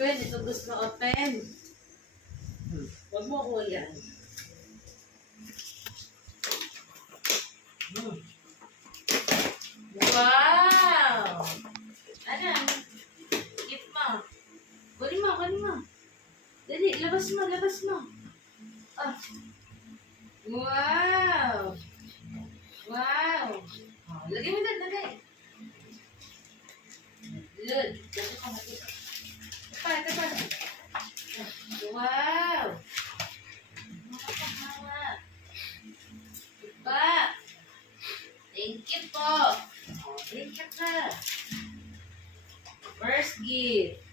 open. Ito gusto open. Huwag mo ko yan. Wow! Ano? Skip mo. Kunin mo, kunin mo. Dali, labas mo, labas mo. Oh. Wow! Wow! Oh, lagay mo doon, lagay. Good. Ito pa, ito pa. Wow! Ito pa. Thank you po. Oh, thank you ka. First gift.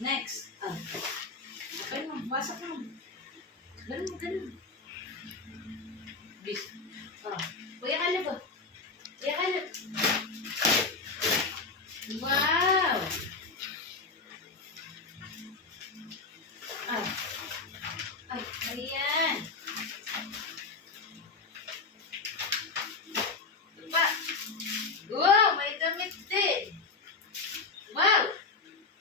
Next. Okay mo, wasak mo. Ganun mo, ganun. Bis. Kuya Kalib. Kuya Kalib. Wow! Ayan. Diba? Wow, may damit din. Wow!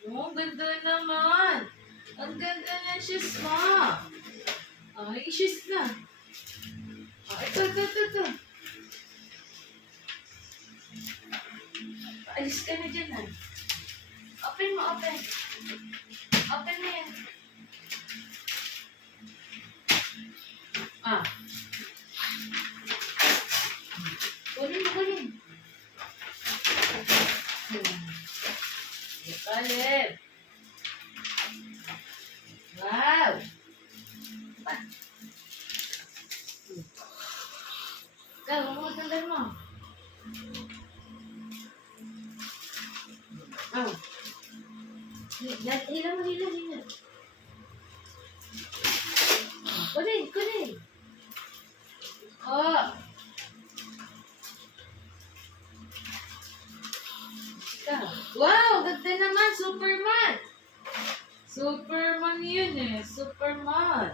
Oh, ganda naman. Ang ganda ng shoes mo. Ay, shoes na. Ito. Alis ka na dyan, Open mo, open. Open mo yan. Kunin. Kalib. Wow. Ikaw, tanggal mo. Hila mo. Kunin. Wow, ganda naman. Superman yun Superman.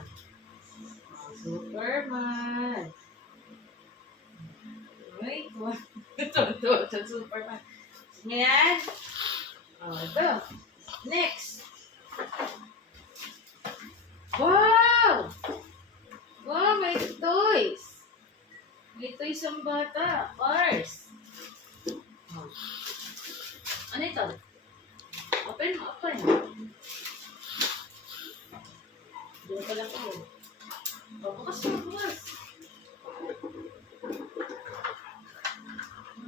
Wait, ito, Superman. Yan. Ito. Next. Wow! Wow, may toys. May toys ang bata. Cars. Ano ito? Open mo. Doon pala ko. Bukas.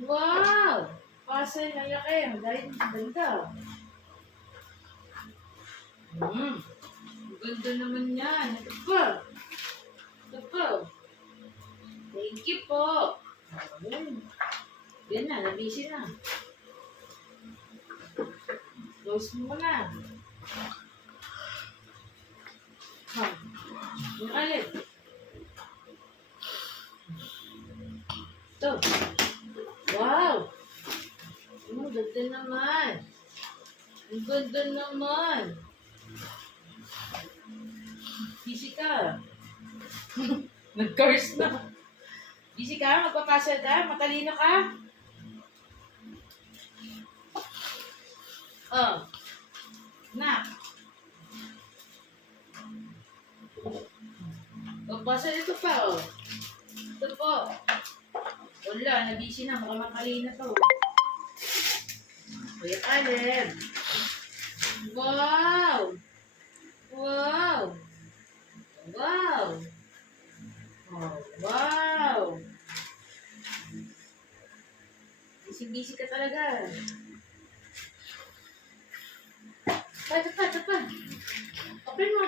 Wow! Puzzle na laki. Dahil ganda. Ganda naman yan. Ito pa. Thank you po. Yan na, nabisi na. Close mo na. Yung alit. Ito. Wow! Ang ganda naman. Busy ka. Nag-curse na. Busy ka? Magpapasal ka? Matalino ka? Nak. Magpasal ito pa, Ito po. Wala, nabisi na. Matalino to. Kuya Kalib. Wow! Busy ka talaga. Ito pa. Open mo.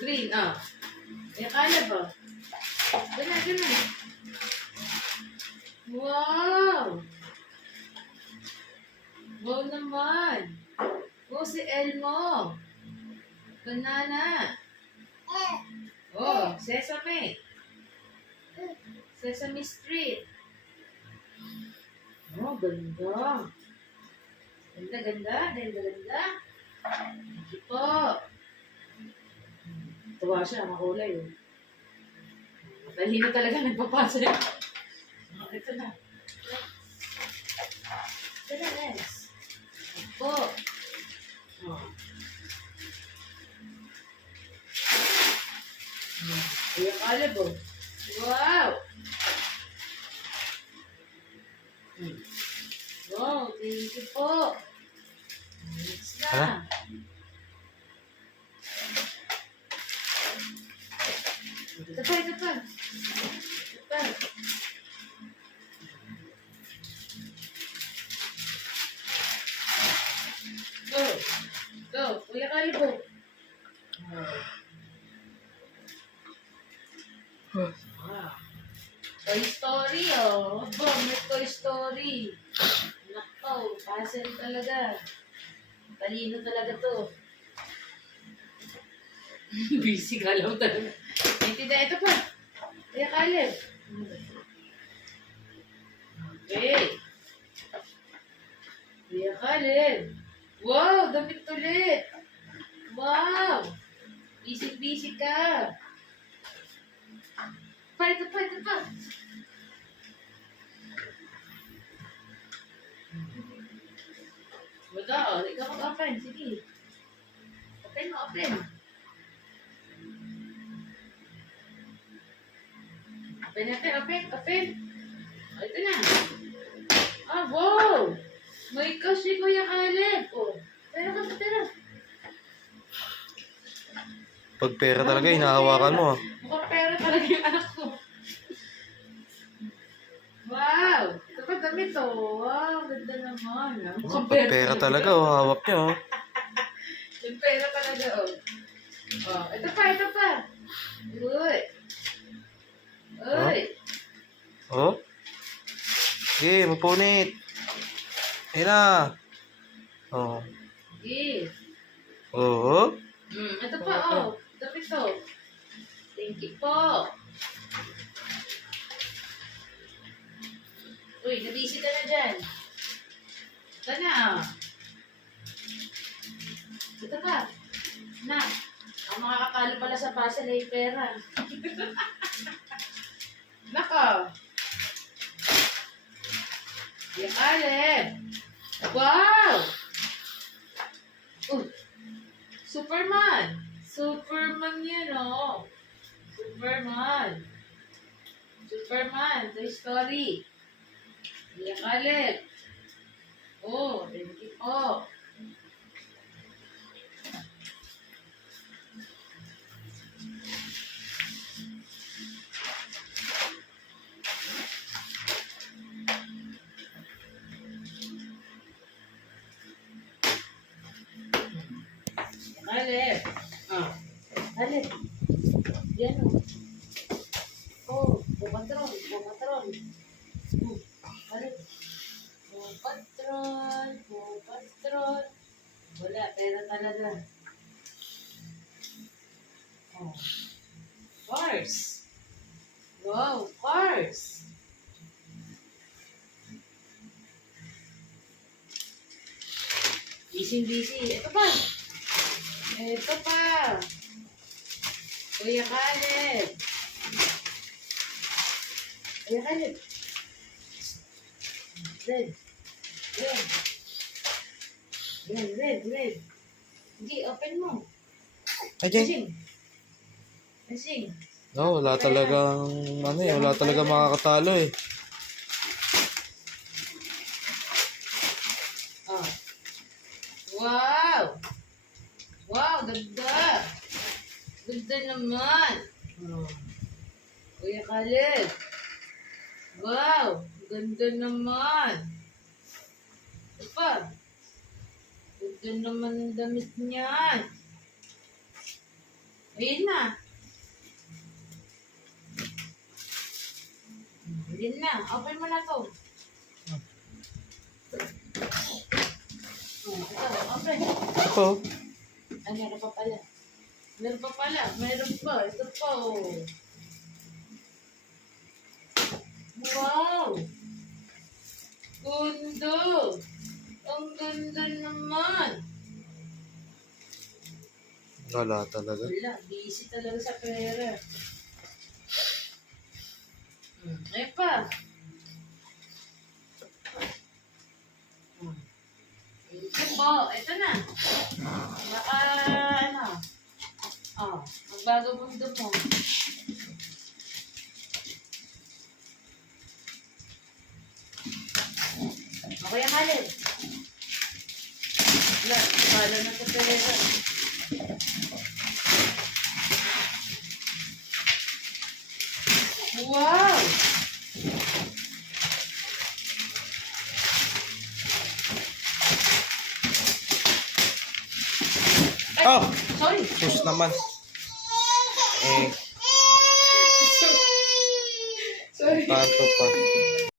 Green, Kuya Kalib, Ganun. Wow naman. Si Elmo. Banana. Sesame Street. Ganda. Ganda. Thank you po. Tuwa siya, makulay. Dahil na talaga nagpapasa. Ito na. Ito na, next. Opo. Oh. Kuya Caleb, oh. Wow! Wow, thank you po. Next na. Ito pa, ito pa. Ito pa. Go. Go. Kuya Caleb, oh. Wow. Toy Story, oh. May Toy Story. Nakaw, puzzle talaga. Talino talaga to. Busy ka lang talaga. Ito pa. Kuya Caleb. Okay. Kuya Caleb. Wow, damit ulit. Wow. Busy ka. Ito pa. Wala, oh. Ikaw mag-open. Sige. Open mo. Open. Oh, ito na. Ah, wow. May cash si Kuya Caleb. Oh. Pero. Pag pera talaga, hinahawakan mo. Mukhang pera talaga yung anak ko. Wow! Ito pa damit oh. Wow, ganda naman. Mukhang Pag pera talaga, hawak niyo. Yung pera talaga oh. Oh, ito pa. Uy. Oh? Sige, mapunit. Ayun na. Oh. Sige. Oo. Ito pa oh. Damit oh. Thank you po. Uy, nabisi ka na dyan. Ito na. Ito pa. Na. Ang makakatalo pala sa puzzle ay pera. Nako. Kuya Caleb. Wow! Superman. Superman yan, oh. Superman. Toy Story. Kuya Caleb. Oh, thank you po. Caleb. Caleb. Yan o. Oh, Paw Patrol. Caleb. Paw Patrol. Wala, pera talaga. Oh. Cars. Wow, cars. Busy. Ito pa. Kuya Caleb. Red. Hindi, open mo. Okay. Kasing. No, wala talagang, wala talagang makakatalo eh. Oh. Wow! Wow, ganda! Ganda naman! Oh. Kuya Caleb! Wow! Ganda naman! Ito pa! Ganda naman ang damit niyan! Ayun na! Ayun na! Open mo na to! Oh, ito, open! Ako. Ay, meron pa pala. Meron pa. Ito pa, oh. Wow! Ganda! Ang ganda naman! Wala talaga. Wala, busy talaga sa pera. Ay pa! Oh, ito na. Baka, ano. Oh, magbago mundo mo. Okay, Khaled. Wala, pala na sa pera. Wow! Ay, Oh! sorry. Sus naman. Eh, Sorry. tanto pa.